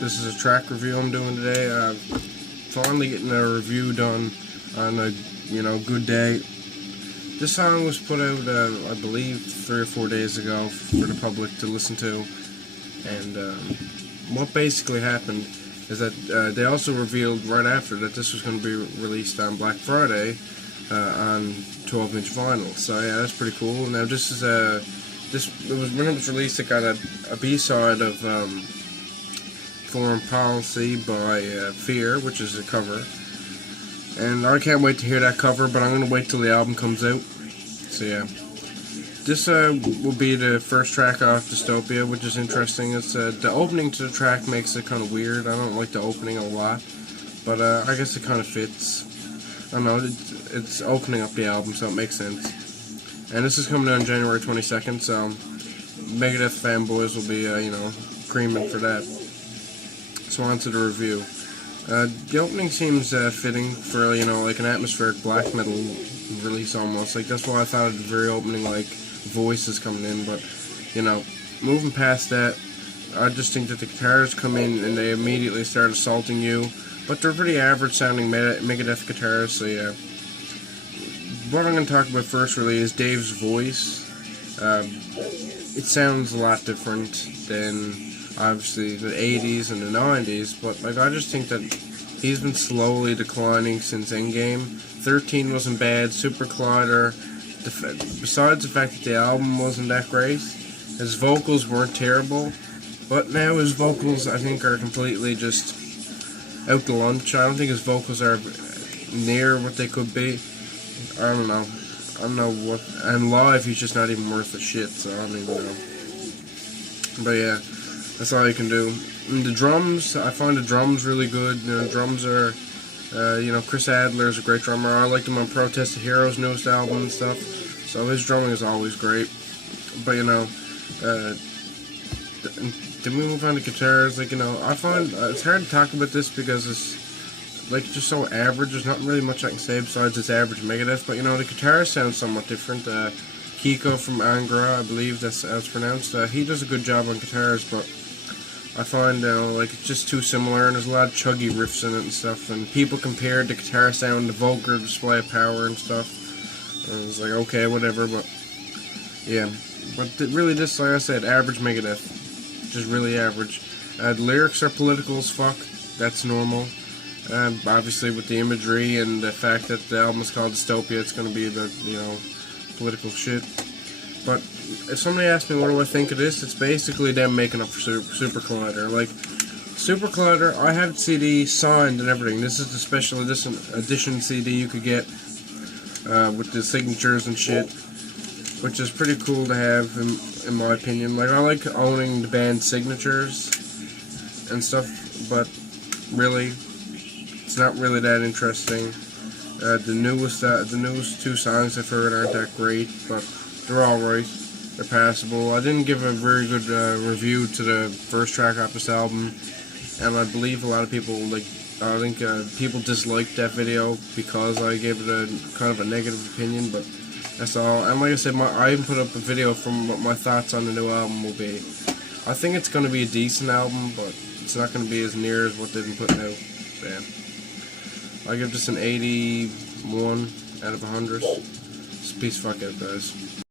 This is a track review I'm doing today. Finally getting a review done on a good day. This song was put out I believe 3 or 4 days ago for the public to listen to, and what basically happened is that they also revealed right after that this was going to be released on Black Friday on 12-inch vinyl. So yeah, that's pretty cool. Now this is when it was released, it got a B-side of Foreign Policy by Fear, which is a cover. And I can't wait to hear that cover, but I'm going to wait till the album comes out. So yeah. This will be the first track off Dystopia, which is interesting. It's the opening to the track makes it kind of weird. I don't like the opening a lot, but I guess it kind of fits. I don't know, it's opening up the album, so it makes sense. And this is coming out on January 22nd, so Megadeth fanboys will be, creaming for that. So on to the review. The opening seems fitting for, like an atmospheric black metal release almost. Like, that's why I thought at the very opening, like, voices coming in. But, moving past that, I just think that the guitars come in and they immediately start assaulting you. But they're pretty average sounding Megadeth guitars, so yeah. What I'm going to talk about first really is Dave's voice. It sounds a lot different than obviously the 80s and the 90s, but like I just think that he's been slowly declining since Endgame. 13 wasn't bad, Super Collider, besides the fact that the album wasn't that great, his vocals weren't terrible, but now his vocals I think are completely just out to lunch. I don't think his vocals are near what they could be. I don't know what, and live he's just not even worth a shit, so I don't even know. But yeah, that's all you can do. And the drums, I find the drums really good. The drums are, Chris Adler's a great drummer. I liked him on Protest the Heroes' newest album and stuff. So his drumming is always great. But then we move on to guitars. Like, I find it's hard to talk about this because it's like just so average. There's not really much I can say besides it's average Megadeth. But the guitars sound somewhat different. Kiko from Angra, I believe that's how it's pronounced. He does a good job on guitars, but I find like it's just too similar, and there's a lot of chuggy riffs in it and stuff. And people compared the guitar sound to Vulgar Display of Power and stuff. And it's like, okay, whatever, but yeah. But really, this, like I said, average Megadeth, just really average. The lyrics are political as fuck. That's normal. Obviously, with the imagery and the fact that the album is called Dystopia, it's going to be about political shit. But if somebody asks me what do I think of this, it's basically them making up for Super Collider. Like, Super Collider, I have the CD signed and everything. This is the special edition CD you could get with the signatures and shit, which is pretty cool to have, in my opinion. Like, I like owning the band's signatures and stuff, but really, it's not really that interesting. The newest two songs I've heard aren't that great, but they're alright. They're passable. I didn't give a very good review to the first track off this album, and I believe a lot of people people disliked that video because I gave it a kind of a negative opinion, but that's all. And like I said, I even put up a video from what my thoughts on the new album will be. I think it's going to be a decent album, but it's not going to be as near as what they've been putting out. So, yeah. I give this an 81 out of 100. Peace fuck out, guys.